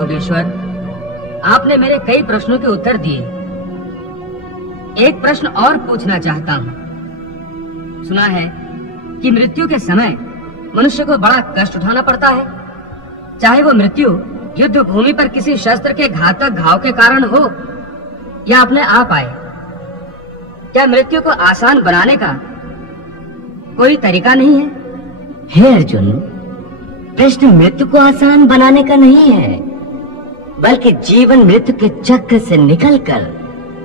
योगेश्वर, आपने मेरे कई प्रश्नों के उत्तर दिए। एक प्रश्न और पूछना चाहता हूँ। सुना है कि मृत्यु के समय मनुष्य को बड़ा कष्ट उठाना पड़ता है, चाहे वो मृत्यु युद्ध भूमि पर किसी शस्त्र के घातक घाव के कारण हो या अपने आप आए। क्या मृत्यु को आसान बनाने का कोई तरीका नहीं है? हे अर्जुन, प्रश्न मृत्यु को आसान बनाने का नहीं है, बल्कि जीवन मृत्यु के चक्र से निकलकर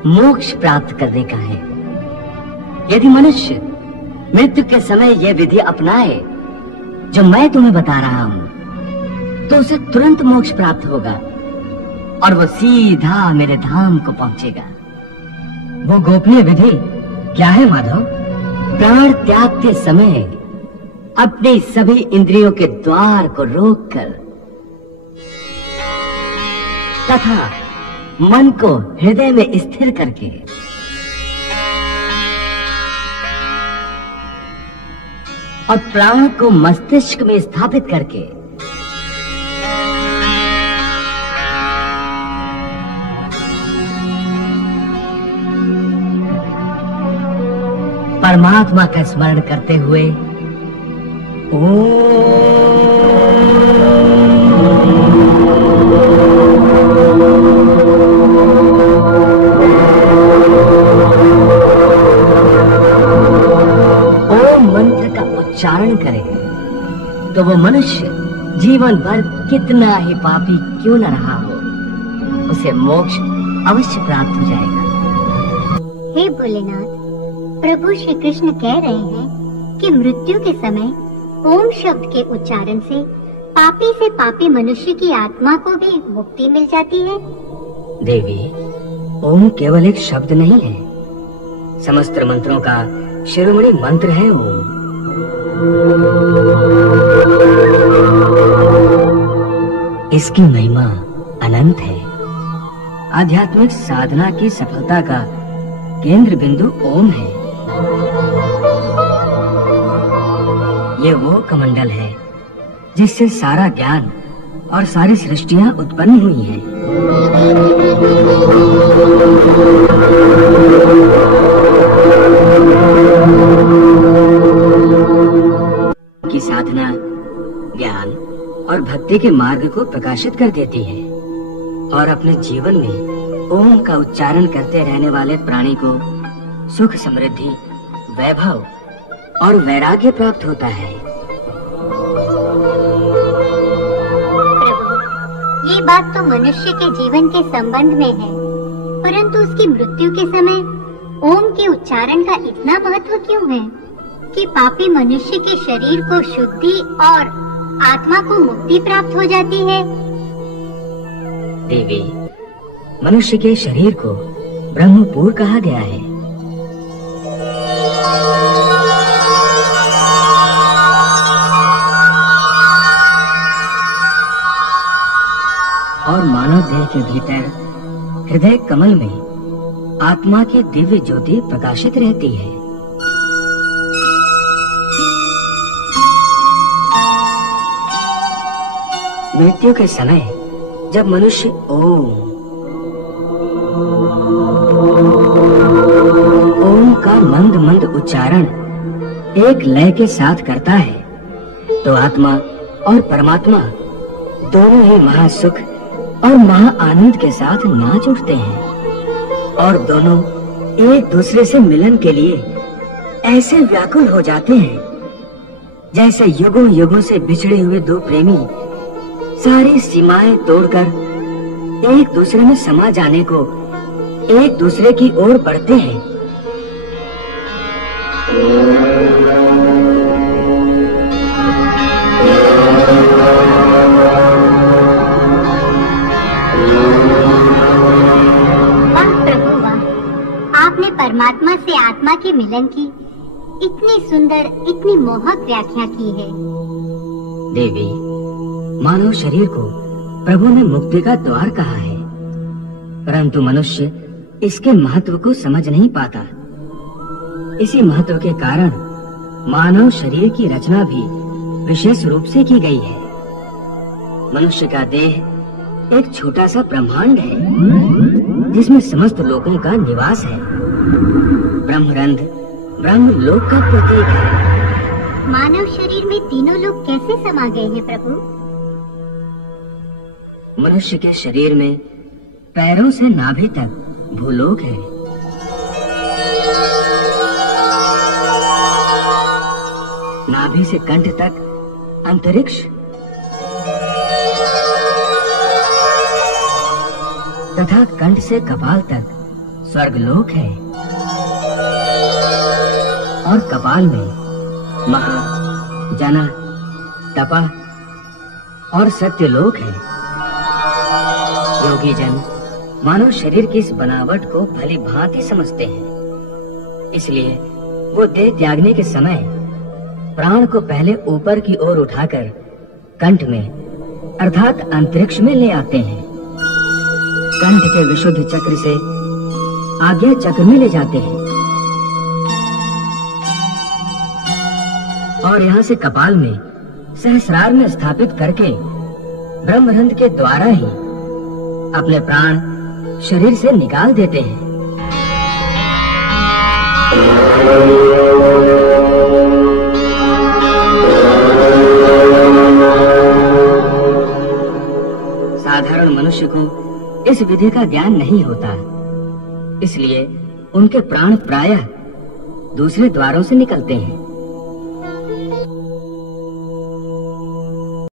मोक्ष प्राप्त करने का है। यदि मनुष्य मृत्यु के समय यह विधि अपनाए जो मैं तुम्हें बता रहा हूँ, तो उसे तुरंत मोक्ष प्राप्त होगा और वो सीधा मेरे धाम को पहुँचेगा। वो गोपनीय विधि क्या है माधव? प्राण त्याग के समय अपने सभी इंद्रियों के द्वार को रोककर तथा मन को हृदय में स्थिर करके और प्राण को मस्तिष्क में स्थापित करके परमात्मा का स्मरण करते हुए उच्चारण करे तो वो मनुष्य जीवन भर कितना ही पापी क्यों न रहा हो, उसे मोक्ष अवश्य प्राप्त हो जाएगा। हे भोलेनाथ, प्रभु श्री कृष्ण कह रहे हैं कि मृत्यु के समय ओम शब्द के उच्चारण से पापी मनुष्य की आत्मा को भी मुक्ति मिल जाती है। देवी, ओम केवल एक शब्द नहीं है, समस्त मंत्रों का शिरोमणि मंत्र है ओम। इसकी महिमा अनंत है। आध्यात्मिक साधना की सफलता का केंद्र बिंदु ओम है। ये वो कमंडल है जिससे सारा ज्ञान और सारी सृष्टियां उत्पन्न हुई हैं। की साधना ज्ञान और भक्ति के मार्ग को प्रकाशित कर देती है और अपने जीवन में ओम का उच्चारण करते रहने वाले प्राणी को सुख, समृद्धि, वैभव और वैराग्य प्राप्त होता है। प्रभु, ये बात तो मनुष्य के जीवन के संबंध में है, परंतु उसकी मृत्यु के समय ओम के उच्चारण का इतना महत्व क्यों है कि पापी मनुष्य के शरीर को शुद्धि और आत्मा को मुक्ति प्राप्त हो जाती है? देवी, मनुष्य के शरीर को ब्रह्मपुर कहा गया है। और मानव देह के भीतर हृदय कमल में आत्मा की दिव्य ज्योति प्रकाशित रहती है। मृत्यु के समय जब मनुष्य ओम का मंद मंद उच्चारण एक लय के साथ करता है, तो आत्मा और परमात्मा दोनों ही महासुख और महा आनंद के साथ नाच उठते हैं और दोनों एक दूसरे से मिलन के लिए ऐसे व्याकुल हो जाते हैं जैसे युगों युगों से बिछड़े हुए दो प्रेमी सारी सीमाएं तोड़कर एक दूसरे में समा जाने को एक दूसरे की ओर बढ़ते हैं। वाह प्रभु वाह, आपने परमात्मा से आत्मा के मिलन की इतनी सुंदर, इतनी मोहक व्याख्या की है। देवी, मानव शरीर को प्रभु ने मुक्ति का द्वार कहा है, परंतु मनुष्य इसके महत्व को समझ नहीं पाता। इसी महत्व के कारण मानव शरीर की रचना भी विशेष रूप से की गई है। मनुष्य का देह एक छोटा सा ब्रह्मांड है जिसमें समस्त लोगों का निवास है। ब्रह्मरंध्र ब्रह्मलोक का प्रतीक है। मानव शरीर में तीनों लोग कैसे समा गए हैं प्रभु? मनुष्य के शरीर में पैरों से नाभि तक भूलोक है। नाभि से कंठ तक अंतरिक्ष तथा कंठ से कपाल तक स्वर्गलोक है और कपाल में महा, जना, तपा और सत्यलोक है। योगी जन मानव शरीर की इस बनावट को भली भांति समझते हैं, इसलिए वो देह त्यागने के समय प्राण को पहले ऊपर की ओर उठाकर कंठ में अर्थात अंतरिक्ष में ले आते हैं। कंठ के विशुद्ध चक्र से आज्ञा चक्र में ले जाते हैं और यहाँ से कपाल में सहस्रार में स्थापित करके ब्रह्मरंध्र के द्वारा ही अपने प्राण शरीर से निकाल देते हैं। साधारण मनुष्य को इस विधि का ज्ञान नहीं होता, इसलिए उनके प्राण प्रायः दूसरे द्वारों से निकलते हैं।